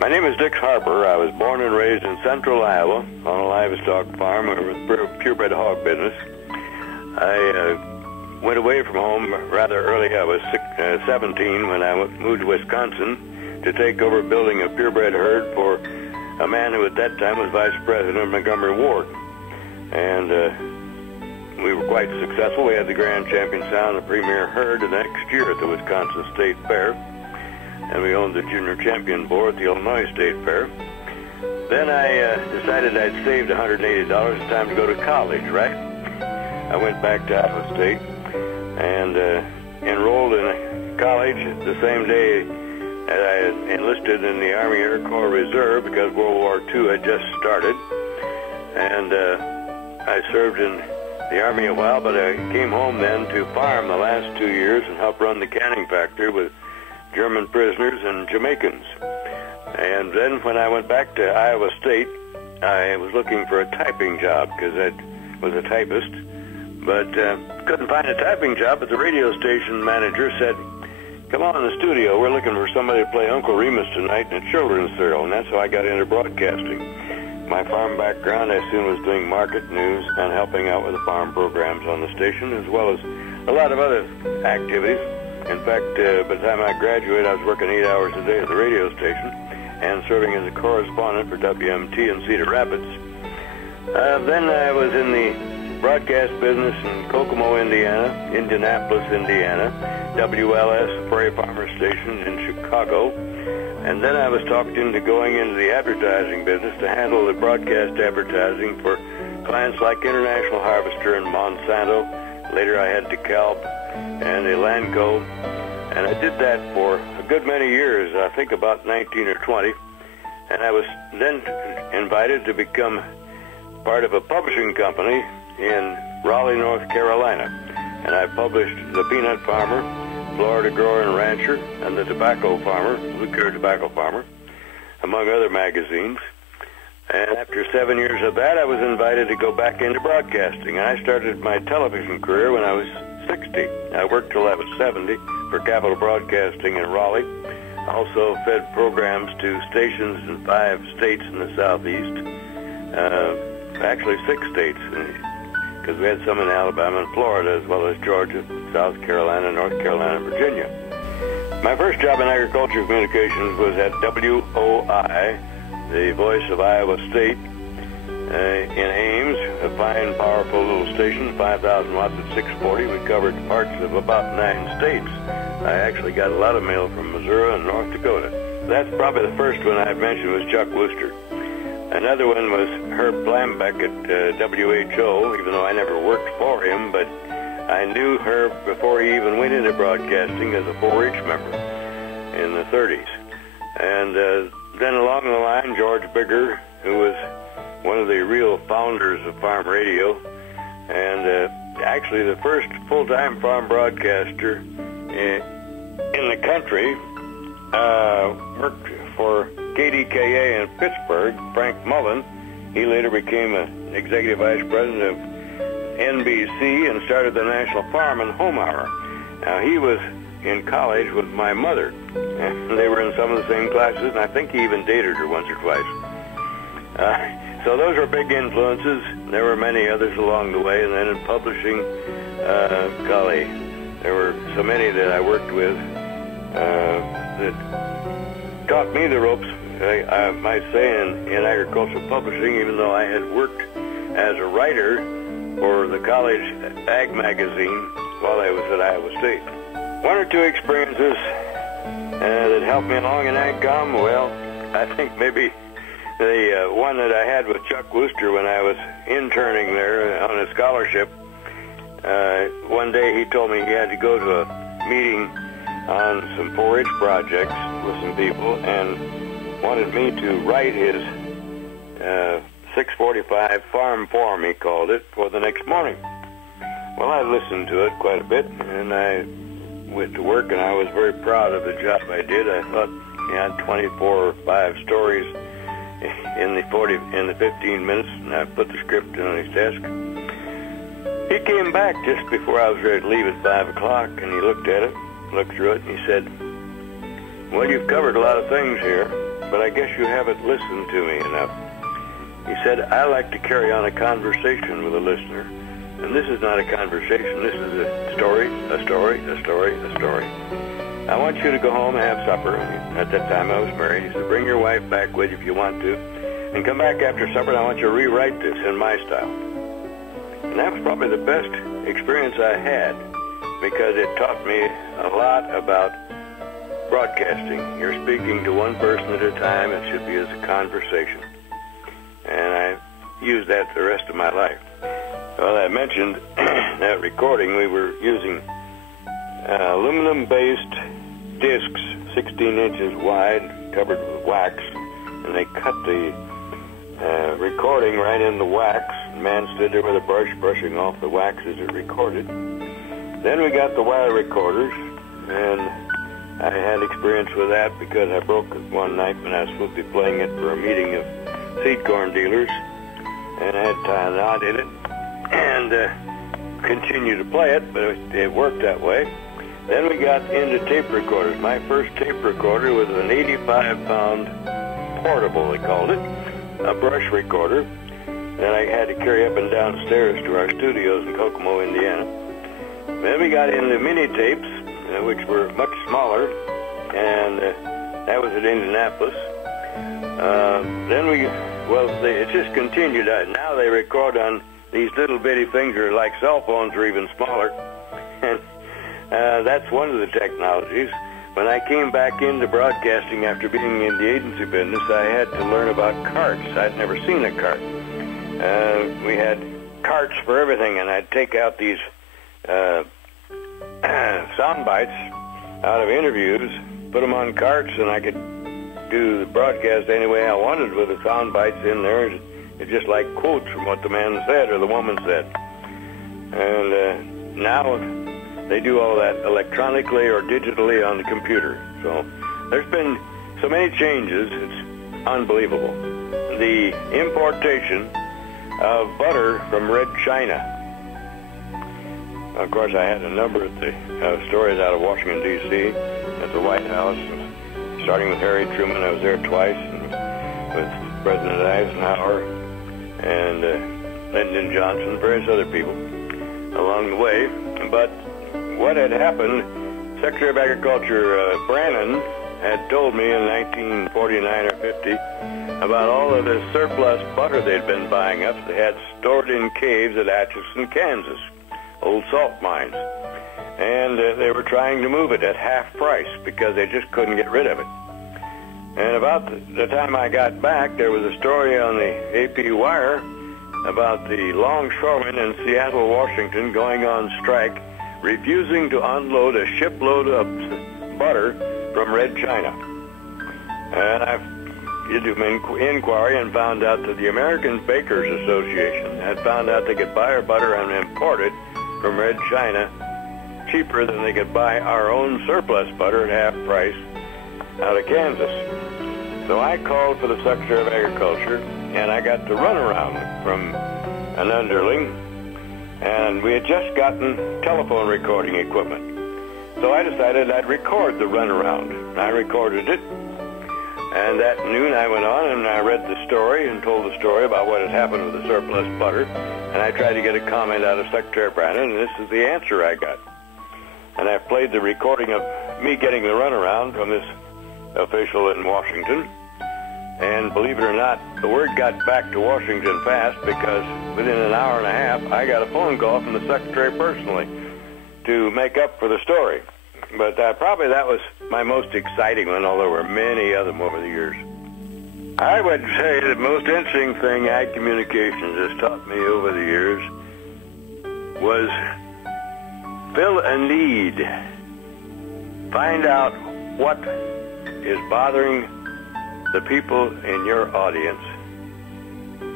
My name is Dix Harper. I was born and raised in central Iowa on a livestock farm with purebred hog business. I went away from home rather early. I was 17 when I moved to Wisconsin to take over building a purebred herd for a man who at that time was vice president of Montgomery Ward. And we were quite successful. We had the grand champion sound, the premier herd, the next year at the Wisconsin State Fair. And we owned the junior champion board at the Illinois State Fair. Then I decided I'd saved $180. It's time to go to college, right? I went back to Iowa State and enrolled in college the same day that I enlisted in the Army Air Corps Reserve because World War II had just started. And I served in the Army a while, but I came home then to farm the last 2 years and help run the canning factory with German prisoners and Jamaicans. And then when I went back to Iowa State, I was looking for a typing job because I was a typist, but couldn't find a typing job. But the radio station manager said, "Come on in the studio. We're looking for somebody to play Uncle Remus tonight in a children's serial." And that's how I got into broadcasting. My farm background, I soon was doing market news and helping out with the farm programs on the station, as well as a lot of other activities. In fact, by the time I graduated, I was working 8 hours a day at the radio station and serving as a correspondent for WMT in Cedar Rapids. Then I was in the broadcast business in Kokomo, Indiana, Indianapolis, Indiana, WLS, Prairie Farmer Station in Chicago. And then I was talked into going into the advertising business to handle the broadcast advertising for clients like International Harvester and Monsanto. Later I had DeKalb and Elanco, and I did that for a good many years, I think about 19 or 20, and I was then invited to become part of a publishing company in Raleigh, North Carolina, and I published The Peanut Farmer, Florida Grower and Rancher, and The Tobacco Farmer, Blue Care Tobacco Farmer, among other magazines. And after 7 years of that, I was invited to go back into broadcasting, and I started my television career when I was 60. I worked till I was 70 for Capital Broadcasting in Raleigh. I also fed programs to stations in 5 states in the southeast, actually 6 states, because we had some in Alabama and Florida, as well as Georgia, South Carolina, North Carolina, and Virginia. My first job in agriculture communications was at WOI, the voice of Iowa State, in Ames, a fine, powerful little station, 5,000 watts at 640. We covered parts of about 9 states. I actually got a lot of mail from Missouri and North Dakota. That's probably the first one I mentioned was Chuck Wooster. Another one was Herb Blambeck at WHO, even though I never worked for him, but I knew Herb before he even went into broadcasting as a 4-H member in the 30s. And then along the line, George Bigger, who was one of the real founders of farm radio, and actually the first full-time farm broadcaster in the country, worked for KDKA in Pittsburgh, Frank Mullen. He later became an executive vice president of NBC and started the National Farm and Home Hour. Now, he was in college with my mother, and they were in some of the same classes, and I think he even dated her once or twice. So those were big influences. There were many others along the way, and then in publishing, golly, there were so many that I worked with that taught me the ropes, I might say, in agricultural publishing, even though I had worked as a writer for the college ag magazine while I was at Iowa State. 1 or 2 experiences that helped me along in AgCom, well, I think maybe the one that I had with Chuck Wooster when I was interning there on a scholarship. One day he told me he had to go to a meeting on some 4-H projects with some people and wanted me to write his 645 farm form, he called it, for the next morning. Well, I listened to it quite a bit, and I went to work, and I was very proud of the job I did. I thought he had 24 or 5 stories in the 15 minutes, and I put the script on his desk. He came back just before I was ready to leave at 5 o'clock, and he looked at it, looked through it, and he said, "Well, you've covered a lot of things here, but I guess you haven't listened to me enough. He said, I like to carry on a conversation with a listener. And this is not a conversation. This is a story, a story, a story, a story. I want you to go home and have supper. At that time I was married. He said, bring your wife back with you if you want to. And come back after supper, and I want you to rewrite this in my style. And that was probably the best experience I had, because it taught me a lot about broadcasting. You're speaking to one person at a time. It should be as a conversation. And I used that the rest of my life. Well, I mentioned that recording, we were using aluminum-based discs, 16 inches wide, covered with wax, and they cut the recording right in the wax. The man stood there with a brush brushing off the wax as it recorded. Then we got the wire recorders, and I had experience with that because I broke it one night when I was supposed to be playing it for a meeting of seed corn dealers, and I had time. I did it and continued to play it, but it worked that way. Then we got into tape recorders. My first tape recorder was an 85-pound portable, they called it, a brush recorder that I had to carry up and down stairs to our studios in Kokomo, Indiana. Then we got into mini tapes, which were much smaller, and that was at Indianapolis. Then it just continued. Now they record on these little bitty things that are like cell phones or even smaller. And that's one of the technologies. When I came back into broadcasting after being in the agency business, I had to learn about carts. I'd never seen a cart. We had carts for everything, and I'd take out these sound bites out of interviews, put them on carts, and I could do the broadcast any way I wanted with the sound bites in there. It's just like quotes from what the man said or the woman said. And now they do all that electronically or digitally on the computer. So there's been so many changes, it's unbelievable. The importation of butter from Red China. Of course, I had a number of the stories out of Washington, D.C., at the White House, starting with Harry Truman. I was there twice, and with President Eisenhower and Lyndon Johnson, various other people along the way. But what had happened, Secretary of Agriculture Brannon had told me in 1949 or 50 about all of the surplus butter they'd been buying up. They had stored in caves at Atchison, Kansas, old salt mines. And they were trying to move it at half price because they just couldn't get rid of it. And about the time I got back, there was a story on the AP Wire about the longshoremen in Seattle, Washington, going on strike, refusing to unload a shipload of butter from Red China. And I did an inquiry and found out that the American Bakers Association had found out they could buy our butter and import it from Red China cheaper than they could buy our own surplus butter at half price out of Kansas. So I called for the Secretary of Agriculture, and I got the runaround from an underling, and we had just gotten telephone recording equipment. So I decided I'd record the runaround. I recorded it, and that noon I went on and I read the story and told the story about what had happened with the surplus butter, and I tried to get a comment out of Secretary Brannon, and this is the answer I got. And I played the recording of me getting the runaround from this official in Washington. And believe it or not, the word got back to Washington fast, because within an hour and a half, I got a phone call from the secretary personally to make up for the story. But probably that was my most exciting one, although there were many of them over the years. I would say the most interesting thing Ag Communications has taught me over the years was fill a need. Find out what is bothering the people in your audience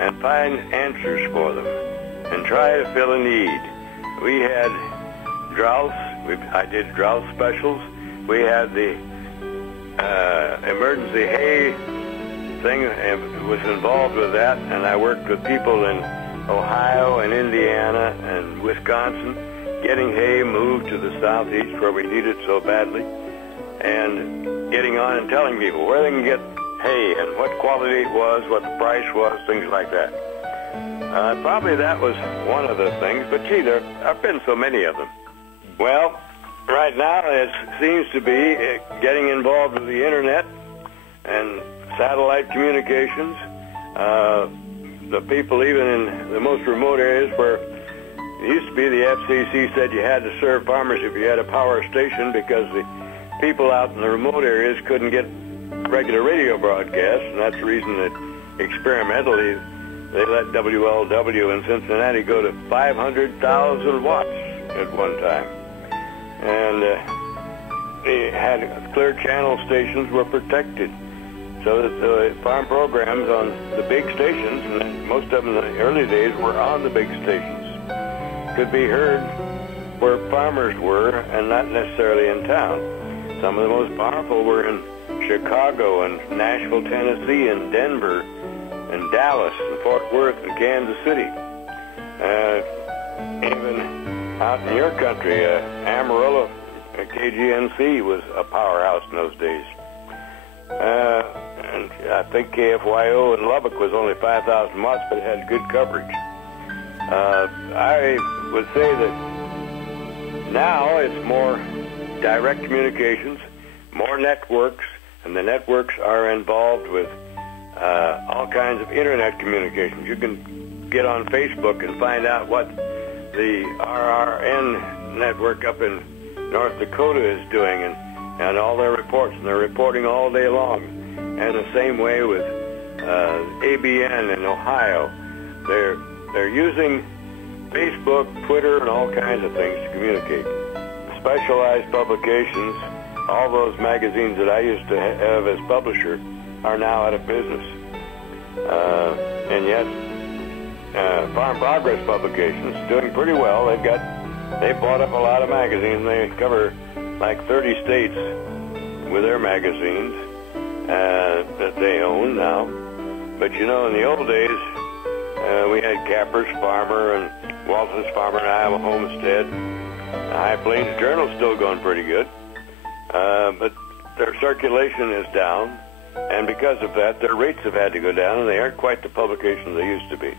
and find answers for them and try to fill a need. We had droughts. I did drought specials. We had the emergency hay thing and was involved with that, and I worked with people in Ohio and Indiana and Wisconsin getting hay moved to the southeast where we need it so badly, and getting on and telling people where they can get hay and what quality it was, what the price was, things like that. Probably that was one of the things, but gee, there have been so many of them. Well, right now it seems to be getting involved with the internet and satellite communications. The people even in the most remote areas where it used to be the FCC said you had to serve farmers if you had a power station because the people out in the remote areas couldn't get regular radio broadcasts, and that's the reason that experimentally they let WLW in Cincinnati go to 500,000 watts at one time. And they had clear channel stations were protected so that the farm programs on the big stations, and most of them in the early days were on the big stations, could be heard where farmers were and not necessarily in town. Some of the most powerful were in Chicago and Nashville, Tennessee, and Denver, and Dallas, and Fort Worth, and Kansas City. Even out in your country, Amarillo, KGNC was a powerhouse in those days. And I think KFYO in Lubbock was only 5,000 watts, but it had good coverage. I would say that now it's more direct communications, more networks, and the networks are involved with all kinds of internet communications. You can get on Facebook and find out what the RRN network up in North Dakota is doing and all their reports, and they're reporting all day long. And the same way with ABN in Ohio. They're using Facebook, Twitter, and all kinds of things to communicate. Specialized publications, all those magazines that I used to have as publisher are now out of business. And yet, Farm Progress Publications is doing pretty well. They've bought up a lot of magazines. They cover like 30 states with their magazines that they own now. But you know, in the old days, we had Capper's Farmer and Walton's Farmer and Iowa Homestead. The High Plains Journal's still going pretty good. But their circulation is down, and because of that, their rates have had to go down, and they aren't quite the publications they used to be.